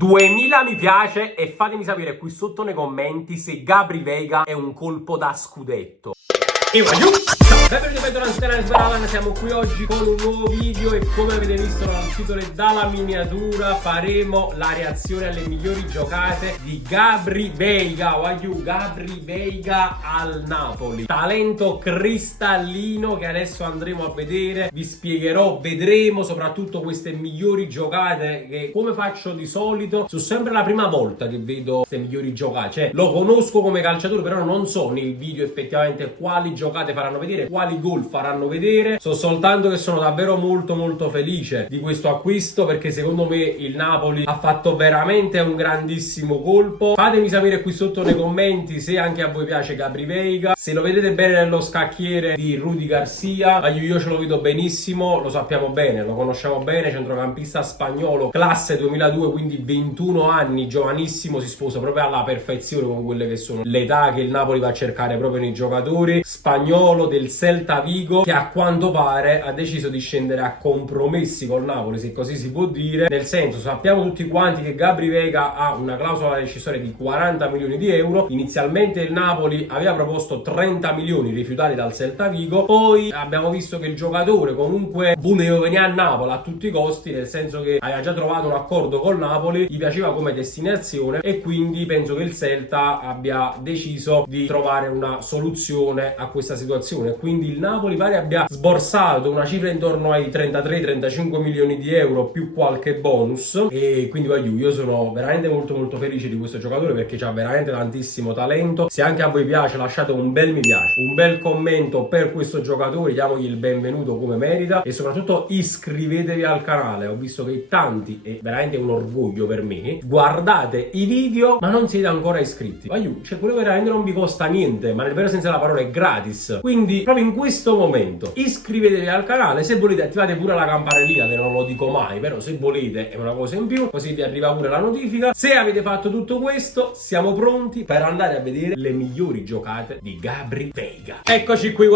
2000 mi piace e fatemi sapere qui sotto nei commenti se Gabry Veiga è un colpo da scudetto. E voglio! Ciao, benvenuti sul canale Sveralan, siamo qui oggi con un nuovo video e come avete visto dal titolo e dalla miniatura faremo la reazione alle migliori giocate di Gabry Veiga. Gabry Veiga al Napoli, talento cristallino che adesso andremo a vedere, vi spiegherò, vedremo soprattutto queste migliori giocate che come faccio di solito, sono sempre la prima volta che vedo queste migliori giocate, cioè lo conosco come calciatore però non so nel video effettivamente quali giocate faranno vedere, quali gol faranno vedere. So soltanto che sono davvero molto felice di questo acquisto perché secondo me il Napoli ha fatto veramente un grandissimo colpo. Fatemi sapere qui sotto nei commenti se anche a voi piace Gabry Veiga, se lo vedete bene nello scacchiere di Rudy Garcia. Io ce lo vedo benissimo, lo sappiamo bene, lo conosciamo bene, centrocampista spagnolo, classe 2002, quindi 21 anni, giovanissimo, si sposa proprio alla perfezione con quelle che sono l'età che il Napoli va a cercare proprio nei giocatori. Spagnolo del Celta Vigo che a quanto pare ha deciso di scendere a compromessi col Napoli, se così si può dire, nel senso sappiamo tutti quanti che Gabry Veiga ha una clausola rescissoria di 40 milioni di euro. Inizialmente il Napoli aveva proposto 30 milioni rifiutati dal Celta Vigo, poi abbiamo visto che il giocatore comunque voleva venire a Napoli a tutti i costi, nel senso che aveva già trovato un accordo col Napoli, gli piaceva come destinazione e quindi penso che il Celta abbia deciso di trovare una soluzione a questa situazione. Quindi il Napoli pare abbia sborsato una cifra intorno ai 33-35 milioni di euro più qualche bonus e quindi io sono veramente molto felice di questo giocatore perché ha veramente tantissimo talento. Se anche a voi piace lasciate un bel mi piace, un bel commento per questo giocatore, diamogli il benvenuto come merita e soprattutto iscrivetevi al canale. Ho visto che tanti, è veramente un orgoglio per me, guardate i video ma non siete ancora iscritti. Cioè quello veramente non vi costa niente, ma nel vero senso della parola è gratis. Quindi proprio in questo momento iscrivetevi al canale, se volete attivate pure la campanellina che non lo dico mai, però se volete è una cosa in più, così vi arriva pure la notifica. Se avete fatto tutto questo siamo pronti per andare a vedere le migliori giocate di Gabry Veiga. Eccoci qui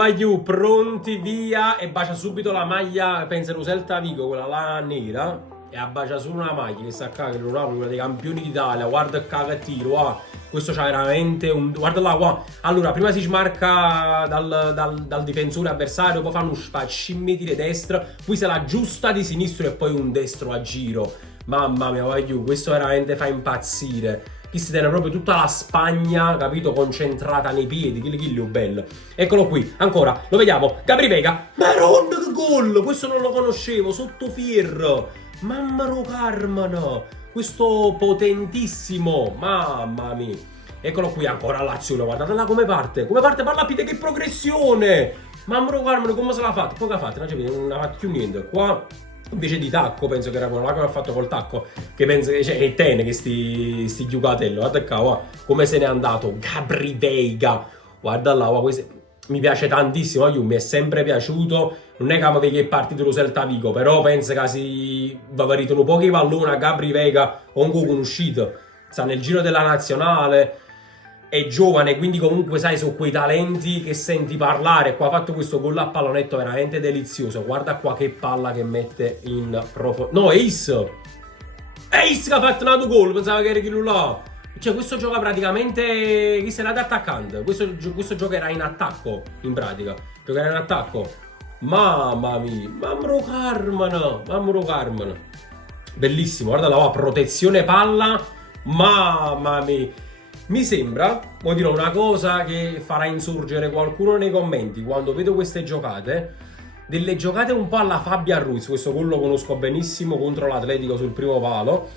pronti via e bacia subito la maglia, penso Celta Vigo, quella là nera, e abbacia su una maglia che sta qua, che è uno dei campioni d'Italia. Guarda che tiro, questo c'ha veramente un... guarda là qua. Allora prima si smarca dal difensore avversario, poi fa uno scimmie destra, poi se la giusta di sinistro e poi un destro a giro. Mamma mia, questo veramente fa impazzire. Qui si tiene proprio tutta la Spagna, capito, concentrata nei piedi, che bello. Eccolo qui, ancora, lo vediamo, Gabry Veiga. Madonna che gol, questo non lo conoscevo, sotto Fierro. Mamma Carmana, questo potentissimo, mamma mia. Eccolo qui ancora l'azione, guardatela come parte parla più che progressione. Mamma Carmana, come se l'ha fatta? Poi che ha fatto? Non ha fatto più niente. Qua invece di tacco, penso che era quello là che ha fatto col tacco, che penso che cioè, è Tene che sti giocatello, guarda qua, come se n'è andato Gabry Veiga. Guarda là, questo mi piace tantissimo, mi è sempre piaciuto. Non è che è partito lo Celta Vigo, però penso che si va un pochi palloni a Gabry Veiga comunque conosciuto, sta nel giro della nazionale, è giovane, quindi comunque sai, sono quei talenti che senti parlare. Qua ha fatto questo gol a pallonetto veramente delizioso, guarda qua che palla che mette in profondità. No, Ace che ha fatto un altro gol, pensava che era quello là. Cioè questo gioca praticamente, chi se l'ha da attaccante, questo giocherà in attacco, in pratica, giocherà in attacco. Mamma mia, mamma Carmana, bellissimo, guarda la protezione palla, mamma mia. Mi sembra, vuol dire una cosa che farà insurgere qualcuno nei commenti quando vedo queste giocate, delle giocate un po' alla Fabian Ruiz. Questo gol lo conosco benissimo contro l'Atletico sul primo palo.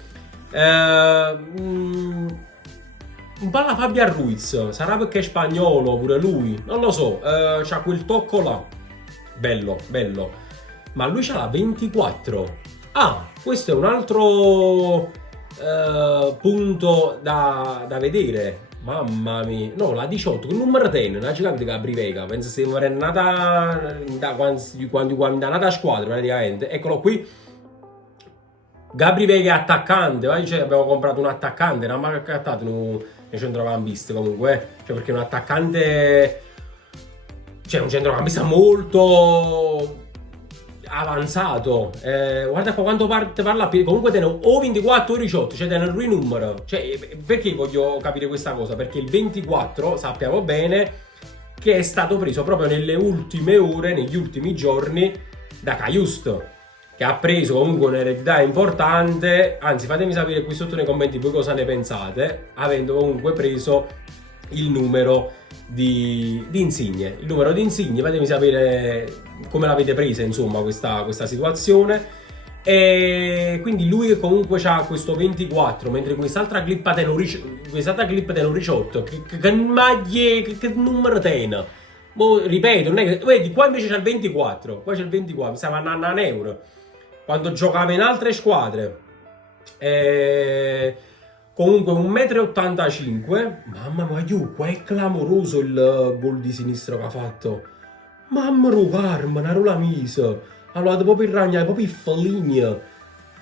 Un po' alla Fabian Ruiz, sarà perché è spagnolo pure lui, non lo so, c'ha quel tocco là, bello, ma lui c'ha la 24. Questo è un altro punto da vedere. Mamma mia, no, la 18, che numero tiene? Non ci capite Gabry Veiga, penso sia nata quando è nata a squadra praticamente. Eccolo qui, Gabry Veiga è attaccante, abbiamo comprato un attaccante, non abbiamo accattato nei centrocampisti comunque, cioè perché un attaccante, cioè un centrocampista molto avanzato. Guarda qua quanto parla, comunque tene o 24 o 18, cioè tene il numero. Cioè, perché voglio capire questa cosa? Perché il 24 sappiamo bene che è stato preso proprio nelle ultime ore, negli ultimi giorni da Cajusto, che ha preso comunque un'eredità importante. Anzi, fatemi sapere qui sotto nei commenti voi cosa ne pensate, avendo comunque preso il numero di Insigne. Il numero di Insigne, fatemi sapere come l'avete presa, insomma, questa situazione. E quindi lui che comunque ha questo 24, mentre quest'altra clip te un 18. Che maglie, che numero tiene? Boh, ripeto, non è che, vedi, qua invece c'è il 24. Qua c'è il 24, mi stava a un euro. Quando giocava in altre squadre. Comunque 1,85 m. Mamma mia, qua è clamoroso il gol di sinistro che ha fatto. Mamma mia, Carmen, ero la misa. Allora, proprio il ragno, proprio il faligno.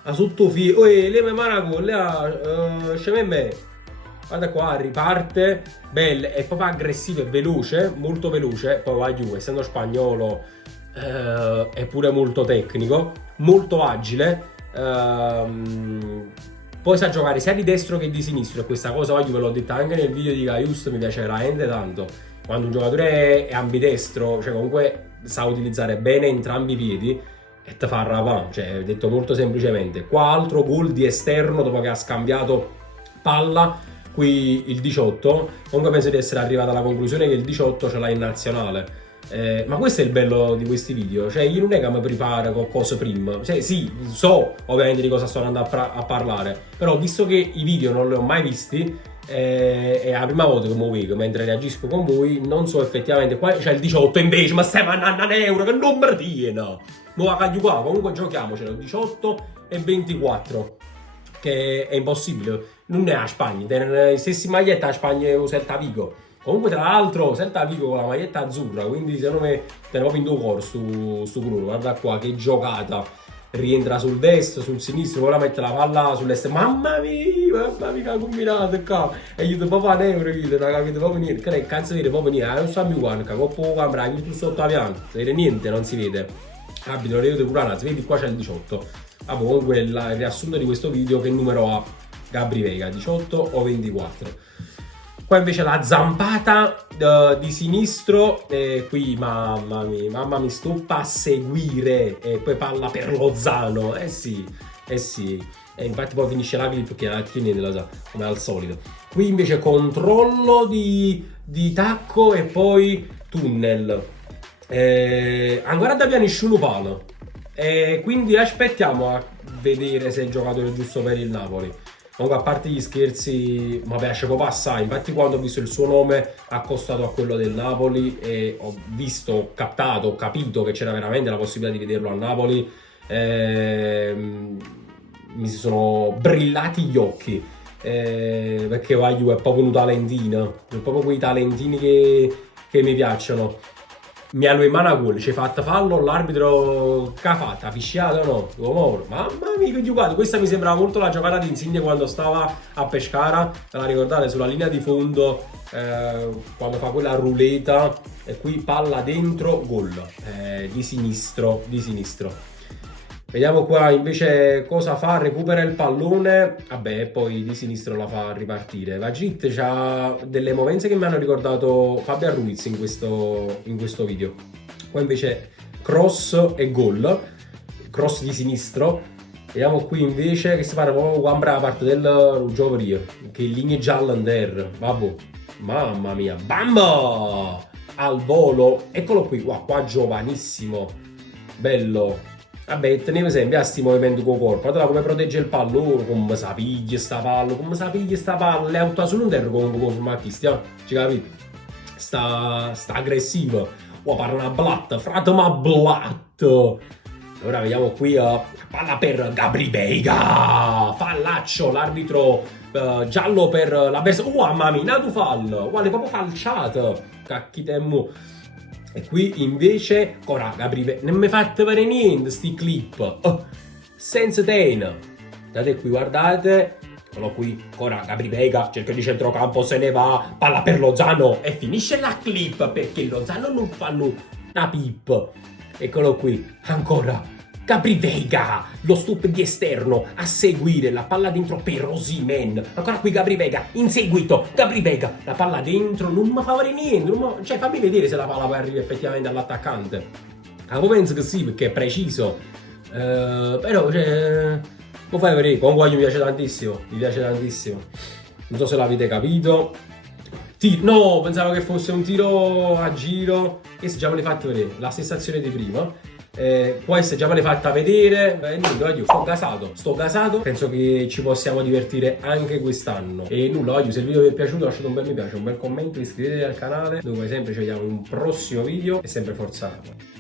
A sottofilo. Lei mi manaco, lei sceme me. Guarda qua, riparte. Bella, è proprio aggressivo e veloce, molto veloce. Poi va giù, essendo spagnolo, è pure molto tecnico, molto agile. Poi sa giocare sia di destro che di sinistro, e questa cosa oggi ve l'ho detta anche nel video di Cajusto, mi piace veramente tanto. Quando un giocatore è ambidestro, cioè comunque sa utilizzare bene entrambi i piedi, e te fa rapà, cioè detto molto semplicemente. Qua altro gol di esterno dopo che ha scambiato palla, qui il 18, comunque penso di essere arrivato alla conclusione che il 18 ce l'ha in nazionale. Ma questo è il bello di questi video, cioè io non è che mi preparo con cose prima, cioè sì, so ovviamente di cosa sto andando a parlare, però visto che i video non li ho mai visti, è la prima volta che mi vedo mentre reagisco con voi, non so effettivamente. Qua c'è il 18 invece, ma stai mandando un euro che non mi tiene. Ma caglio qua, comunque giochiamocelo, 18 e 24, che è impossibile, non è a Spagna, le stesse magliette a Spagna e Celta Vigo. Comunque tra l'altro Celta Vigo con la maglietta azzurra, quindi secondo me te ne proprio in due cuore su colore. Guarda qua che giocata, rientra sul destro, sul sinistro, poi la mette la palla sull'esterno. Mamma mia che ha combinato qua. E io devo fare un euro, io non capito proprio niente. Che cazzo vede proprio niente, non so più quando, coppo camera, io tu sotto la pianta, si vede niente, non si vede. Abito, lo vedete pure una, vedi qua c'è il 18. Ah, comunque il riassunto di questo video, che numero ha Gabri Veiga, 18 o 24? Qua invece la zampata di sinistro, qui mamma mi stoppa a seguire, e poi palla per Lozano, sì, e infatti poi finisce la clip che niente la sa, come al solito. Qui invece controllo di tacco e poi tunnel, ancora da pianisciuno palo, quindi aspettiamo a vedere se è il giocatore giusto per il Napoli. Comunque, a parte gli scherzi, mi piace proprio assai. Infatti quando ho visto il suo nome accostato a quello del Napoli e ho capito che c'era veramente la possibilità di vederlo a Napoli, mi si sono brillati gli occhi, perché Vagliu è proprio un talentino, è proprio quei talentini che mi piacciono. Mi hanno in mano gol, ci hai fatto fallo, l'arbitro che ha fatto? Ha fischiato o no? Mamma mia, che giocata! Questa mi sembrava molto la giocata di Insigne quando stava a Pescara, ve la ricordate? Sulla linea di fondo, quando fa quella ruleta, e qui palla dentro, gol, di sinistro. Vediamo qua invece cosa fa, recupera il pallone, vabbè, e poi di sinistro la fa ripartire. Vagit ha delle movenze che mi hanno ricordato Fabian Ruiz in questo video. Qua invece cross e gol, cross di sinistro. Vediamo qui invece che si parla proprio quando la parte del gioco, che linee gialle in terra, vabbè, mamma mia, bam! Al volo, eccolo qui, qua giovanissimo, bello. Vabbè, tenevo sempre a sti movimenti con il corpo. Allora, come protegge il pallone, come si piglia sta palla, le auto solo in terra come forma Cristiano, ci capite? Sta aggressivo. Parla una blatta, frate ma blatta. Ora vediamo qui, palla per Gabri Veiga, fallaccio, l'arbitro giallo per l'avversario. Mamma mia, nato fallo, guarda, proprio falciato, cacchitemo. E qui invece, ora Gabri, non mi fate vedere niente sti clip, senza tena. Guardate qui, guardate, eccolo qui, ora Gabri Veiga cerca di centrocampo, se ne va, palla per Lozano e finisce la clip perché Lozano non fanno una pip. Eccolo qui, ancora Gabri Veiga, lo stop di esterno a seguire, la palla dentro per Osimhen, ancora qui Gabri Veiga, in seguito Gabri Veiga, la palla dentro, non mi fa fare niente, cioè fammi vedere se la palla poi arriva effettivamente all'attaccante. Penso che sì, perché è preciso, però cioè, lo fai vedere, comunque mi piace tantissimo, non so se l'avete capito. No, pensavo che fosse un tiro a giro, questo già me l'hai fatto vedere, la stessa azione di prima. Questa già me l'hai fatta vedere. Nulla, io sto gasato. Penso che ci possiamo divertire anche quest'anno. E nulla, se il video vi è piaciuto lasciate un bel mi piace, un bel commento, iscrivetevi al canale. Noi come sempre ci vediamo in un prossimo video e sempre forza Napoli.